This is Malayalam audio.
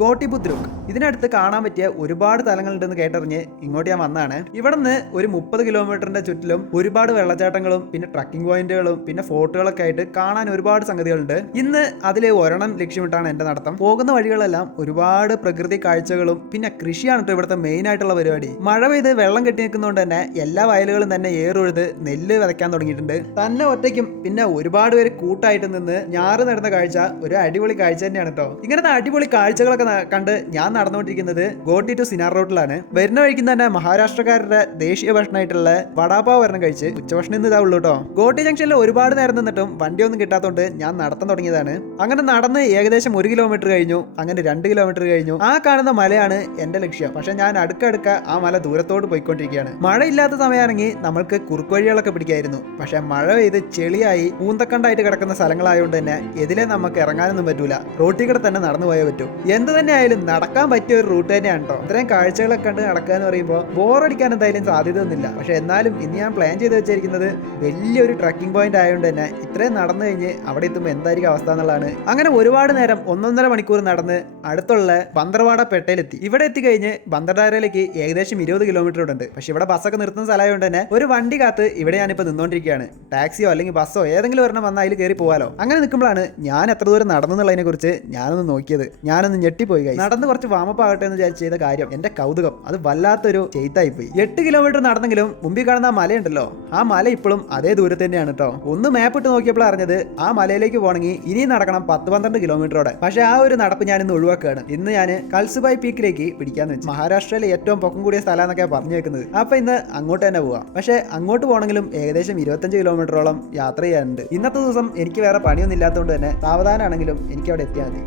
ഗോട്ടിബുദ്രുക്. ഇതിനടുത്ത് കാണാൻ പറ്റിയ ഒരുപാട് സ്ഥലങ്ങളുണ്ടെന്ന് കേട്ടറിഞ്ഞ് ഇങ്ങോട്ട് ഞാൻ വന്നതാണ്. ഇവിടെ നിന്ന് ഒരു 30 കിലോമീറ്ററിന്റെ ചുറ്റിലും ഒരുപാട് വെള്ളച്ചാട്ടങ്ങളും പിന്നെ ട്രക്കിംഗ് പോയിന്റുകളും പിന്നെ ഫോർട്ടുകളൊക്കെ ആയിട്ട് കാണാൻ ഒരുപാട് സംഗതികളുണ്ട്. ഇന്ന് അതിൽ ഒരെണ്ണം ലക്ഷ്യമിട്ടാണ് എന്റെ നടത്തം. പോകുന്ന വഴികളെല്ലാം ഒരുപാട് പ്രകൃതി കാഴ്ചകളും പിന്നെ കൃഷിയാണ് ഇവിടുത്തെ മെയിൻ ആയിട്ടുള്ള പരിപാടി. മഴ പെയ്ത് വെള്ളം കെട്ടി നിൽക്കുന്നതുകൊണ്ട് തന്നെ എല്ലാ വയലുകളും തന്നെ ഏറുഴുത് നെല്ല് വിതയ്ക്കാൻ തുടങ്ങിയിട്ടുണ്ട്. തന്നെ ഒറ്റയ്ക്കും പിന്നെ ഒരുപാട് പേര് കൂട്ടായിട്ട് നിന്ന് ഞാറ് നടുന്ന കാഴ്ച ഒരു അടിപൊളി കാഴ്ച തന്നെയാണ് കേട്ടോ. ഇങ്ങനത്തെ അടിപൊളി കാഴ്ചകളൊക്കെ കണ്ട് ഞാൻ നടന്നുകൊണ്ടിരിക്കുന്നത് ഗോട്ടി ടു സിനാർ റോഡിലാണ്. വരുന്ന വഴിക്ക് തന്നെ മഹാരാഷ്ട്രക്കാരുടെ ദേശീയ ഭക്ഷണമായിട്ടുള്ള വടാപാവ് വരണം കഴിച്ച് ഉച്ചഭക്ഷണം ഇന്ന് ഇതാ ഉള്ളൂ കേട്ടോ. ഗോട്ടി ജംഗ്ഷനിൽ ഒരുപാട് നേരം നിന്നിട്ടും വണ്ടിയൊന്നും കിട്ടാത്തതുകൊണ്ട് ഞാൻ നടത്തം തുടങ്ങിയതാണ്. അങ്ങനെ നടന്ന് ഏകദേശം 1 കിലോമീറ്റർ കഴിഞ്ഞു, അങ്ങനെ 2 കിലോമീറ്റർ കഴിഞ്ഞു. ആ കാണുന്ന മലയാണ് എന്റെ ലക്ഷ്യം. പക്ഷെ ഞാൻ അടുക്കടുക്ക ആ മല ദൂരത്തോട് പോയിക്കൊണ്ടിരിക്കുകയാണ്. മഴ ഇല്ലാത്ത സമയമാണെങ്കിൽ നമ്മൾക്ക് കുറുക്ക് വഴികളൊക്കെ പിടിക്കായിരുന്നു. പക്ഷെ മഴ പെയ്ത് ചെളിയായി പൂന്തക്കണ്ടായിട്ട് കിടക്കുന്ന സ്ഥലങ്ങളായതുകൊണ്ട് തന്നെ ഇതിലെ നമുക്ക് ഇറങ്ങാനൊന്നും പറ്റൂല. റോട്ടിൽ കൂടെ തന്നെ നടന്നു പോയേ പറ്റൂ. എന്ത് തന്നെ ആയാലും നടക്കാൻ പറ്റിയ ഒരു റൂട്ട് തന്നെയാണ് കേട്ടോ. ഇത്രയും കാഴ്ചകളൊക്കെ കണ്ട് നടക്കുക എന്ന് പറയുമ്പോൾ ബോറടിക്കാൻ എന്തായാലും സാധ്യത ഒന്നുമില്ല. പക്ഷെ എന്നാലും ഇന്ന് ഞാൻ പ്ലാൻ ചെയ്ത് വെച്ചിരിക്കുന്നത് വലിയൊരു ട്രക്കിംഗ് പോയിന്റ് ആയതുകൊണ്ട് തന്നെ ഇത്രയും നടന്നു കഴിഞ്ഞ് അവിടെ എത്തുമ്പോൾ എന്തായിരിക്കും അവസ്ഥ എന്നുള്ളതാണ്. അങ്ങനെ ഒരുപാട് നേരം 1.5 മണിക്കൂർ നടന്ന് അടുത്തുള്ള ബന്ദർവാഡ പേട്ടയിലെത്തി. ഇവിടെ എത്തിക്കഴിഞ്ഞ് ബന്ദർവാഡയിലേക്ക് ഏകദേശം 20 കിലോമീറ്റർ ഉണ്ട്. പക്ഷെ ഇവിടെ ബസ്സൊക്കെ നിർത്തുന്ന സ്ഥലമായതുകൊണ്ട് തന്നെ ഒരു വണ്ടി കാത്ത് ഇവിടെ ഞാനിപ്പോൾ നിന്നുകൊണ്ടിരിക്കുകയാണ്. ടാക്സിയോ അല്ലെങ്കിൽ ബസ്സോ ഏതെങ്കിലും ഒരെണ്ണം വന്നാൽ അതിൽ കയറി പോകാലോ. അങ്ങനെ നിൽക്കുമ്പോഴാണ് ഞാൻ എത്ര ദൂരം നടന്നുള്ളതിനെ കുറിച്ച് ഞാനൊന്ന് നോക്കിയത്. ഞാനൊന്ന് ഞെട്ടിപ്പോയി. നടന്ന് കുറച്ച് വാമപ്പ് ആകട്ടെ എന്ന് വിചാരിച്ച് ചെയ്ത കാര്യം എന്റെ കൗതുകം അത് വല്ലാത്തൊരു ചെയ്തായി പോയി. 8 കിലോമീറ്റർ നടന്നെങ്കിലും മുമ്പിൽ കാണുന്ന ആ മലയുണ്ടല്ലോ, ആ മല ഇപ്പോഴും അതേ ദൂരത്ത് തന്നെയാണ് കേട്ടോ. ഒന്ന് മാപ്പ് ഇട്ട് നോക്കിയപ്പോൾ അറിഞ്ഞത് ആ മലയിലേക്ക് പോകണമെങ്കിൽ ഇനിയും നടക്കണം 10-12 കിലോമീറ്ററോടെ. പക്ഷെ ആ ഒരു നടപ്പ് ഞാൻ ഇന്ന് ഒഴിവാക്കുകയാണ്. ഇന്ന് ഞാൻ കൽസുബായ് പീക്കിലേക്ക് പിടിക്കാന്ന് വെച്ചു. മഹാരാഷ്ട്രയിലെ ഏറ്റവും പൊക്കം കൂടിയ സ്ഥലം എന്നൊക്കെ പറഞ്ഞു വെക്കുന്നത്. അപ്പൊ ഇന്ന് അങ്ങോട്ട് തന്നെ പോവാം. പക്ഷെ അങ്ങോട്ട് പോകണമെങ്കിലും ഏകദേശം 25 കിലോമീറ്ററോളം യാത്ര ചെയ്യാനുണ്ട്. ഇന്നത്തെ ദിവസം എനിക്ക് വേറെ പണിയൊന്നും ഇല്ലാത്തതുകൊണ്ട് തന്നെ സാവധാനമാണെങ്കിലും എനിക്ക് അവിടെ എത്തിയാൽ മതി.